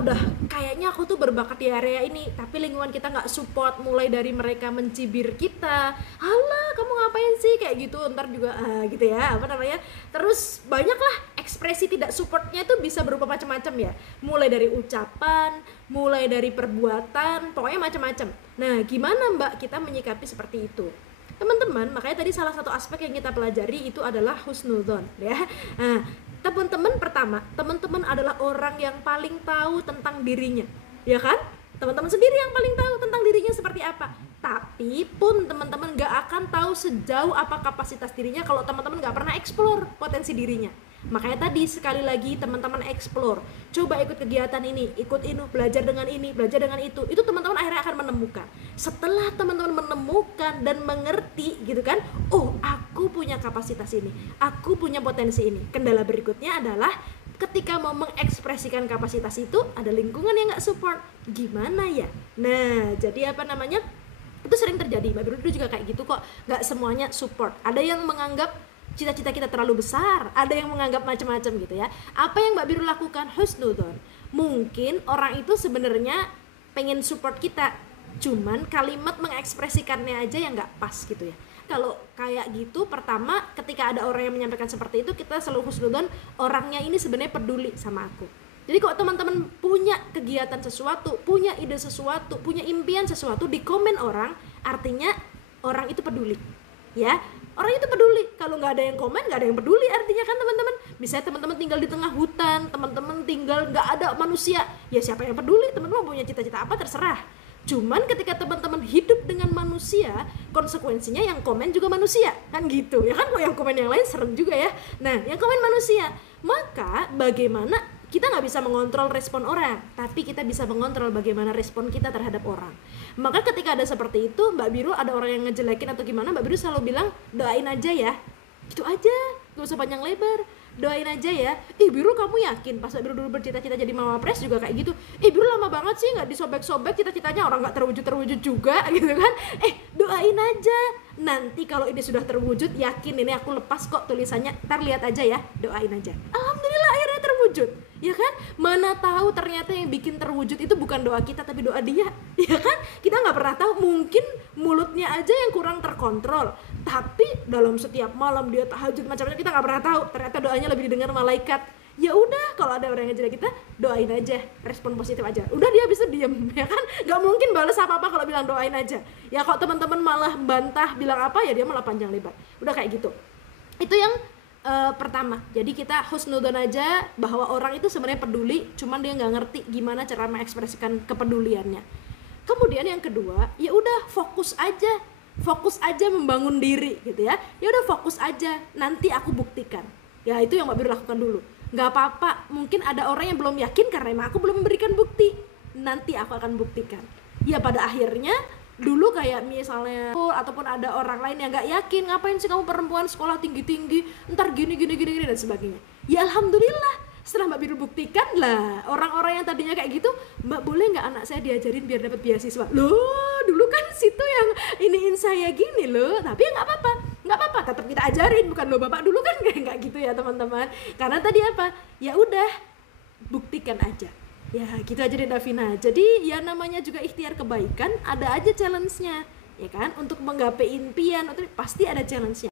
udah kayaknya aku tuh berbakat di area ini, tapi lingkungan kita nggak support, mulai dari mereka mencibir kita, halah kamu ngapain sih kayak gitu, ntar juga gitu ya, apa namanya, terus banyaklah ekspresi tidak supportnya itu bisa berupa macam-macam ya, mulai dari ucapan, mulai dari perbuatan, pokoknya macam-macam. Nah gimana mbak kita menyikapi seperti itu teman-teman? Makanya tadi salah satu aspek yang kita pelajari itu adalah husnudzon ya. Nah teman-teman, pertama, teman-teman adalah orang yang paling tahu tentang dirinya, ya kan? Teman-teman sendiri yang paling tahu tentang dirinya seperti apa. Tapi pun teman-teman gak akan tahu sejauh apa kapasitas dirinya kalau teman-teman gak pernah explore potensi dirinya. Makanya tadi sekali lagi teman-teman explore, coba ikut kegiatan ini, ikut ini, belajar dengan ini, belajar dengan itu teman-teman akhirnya akan menemukan. Setelah teman-teman menemukan dan mengerti gitu kan, oh aku punya kapasitas ini, aku punya potensi ini. Kendala berikutnya adalah ketika mau mengekspresikan kapasitas itu ada lingkungan yang gak support, gimana ya? Nah jadi apa namanya, itu sering terjadi, Mbak Biru dulu juga kayak gitu kok, gak semuanya support. Ada yang menganggap cita-cita kita terlalu besar, ada yang menganggap macam-macam gitu ya. Apa yang Mbak Biru lakukan? Husnudzon. Mungkin orang itu sebenarnya pengen support kita, cuman kalimat mengekspresikannya aja yang nggak pas gitu ya. Kalau kayak gitu, pertama ketika ada orang yang menyampaikan seperti itu, kita selalu husnudzon, orangnya ini sebenarnya peduli sama aku. Jadi kalau teman-teman punya kegiatan sesuatu, punya ide sesuatu, punya impian sesuatu, di komen orang, artinya orang itu peduli ya. Orang itu peduli. Kalau nggak ada yang komen, nggak ada yang peduli artinya kan teman-teman. Misalnya teman-teman tinggal di tengah hutan, teman-teman tinggal nggak ada manusia, ya siapa yang peduli? Teman-teman punya cita-cita apa terserah. Cuman ketika teman-teman hidup dengan manusia, konsekuensinya yang komen juga manusia kan gitu ya kan. Kalau yang komen yang lain serem juga ya. Nah yang komen manusia, maka bagaimana kita nggak bisa mengontrol respon orang, tapi kita bisa mengontrol bagaimana respon kita terhadap orang. Maka ketika ada seperti itu, Mbak Biru ada orang yang ngejelekin atau gimana, Mbak Biru selalu bilang doain aja ya, gitu aja, gak usah panjang lebar, doain aja ya. Biru kamu yakin pas Mbak Biru dulu bercita-cita jadi mawapres juga kayak gitu? Biru lama banget sih nggak disobek-sobek cita-citanya, orang nggak terwujud juga gitu kan? Doain aja, nanti kalau ini sudah terwujud, yakin ini aku lepas kok tulisannya, ntar lihat aja ya, doain aja. Alhamdulillah akhirnya terwujud. Ya kan, mana tahu ternyata yang bikin terwujud itu bukan doa kita tapi doa dia, ya kan? Kita nggak pernah tahu, mungkin mulutnya aja yang kurang terkontrol, tapi dalam setiap malam dia tahajud macam-macam, kita nggak pernah tahu ternyata doanya lebih didengar malaikat. Ya udah, kalau ada orang yang ngejelek kita, doain aja, respon positif aja, udah dia bisa diem, ya kan? Nggak mungkin balas apa-apa kalau bilang doain aja. Ya kalau teman-teman malah bantah bilang apa, ya dia malah panjang lebar. Udah kayak gitu. Itu yang pertama. Jadi kita husnudzon aja bahwa orang itu sebenarnya peduli, cuman dia nggak ngerti gimana cara mengekspresikan kepeduliannya. Kemudian yang kedua, ya udah fokus aja membangun diri gitu ya. Ya udah fokus aja, nanti aku buktikan. Ya itu yang Mbak Biru lakukan dulu. Nggak apa-apa, mungkin ada orang yang belum yakin karena emang aku belum memberikan bukti. Nanti aku akan buktikan. Ya pada akhirnya dulu kayak misalnya ataupun ada orang lain yang nggak yakin, ngapain sih kamu perempuan sekolah tinggi-tinggi, ntar gini dan sebagainya. Ya alhamdulillah setelah Mbak Biru buktikan lah, orang-orang yang tadinya kayak gitu, Mbak boleh nggak anak saya diajarin biar dapat beasiswa? Loh dulu kan situ yang iniin saya gini loh, tapi ya nggak apa-apa tetap kita ajarin, bukan loh bapak dulu kan nggak gitu ya teman-teman. Karena tadi apa, ya udah buktikan aja. Ya gitu aja deh Davina. Jadi ya namanya juga ikhtiar kebaikan, ada aja challenge-nya ya kan. Untuk menggapai impian pasti ada challenge-nya.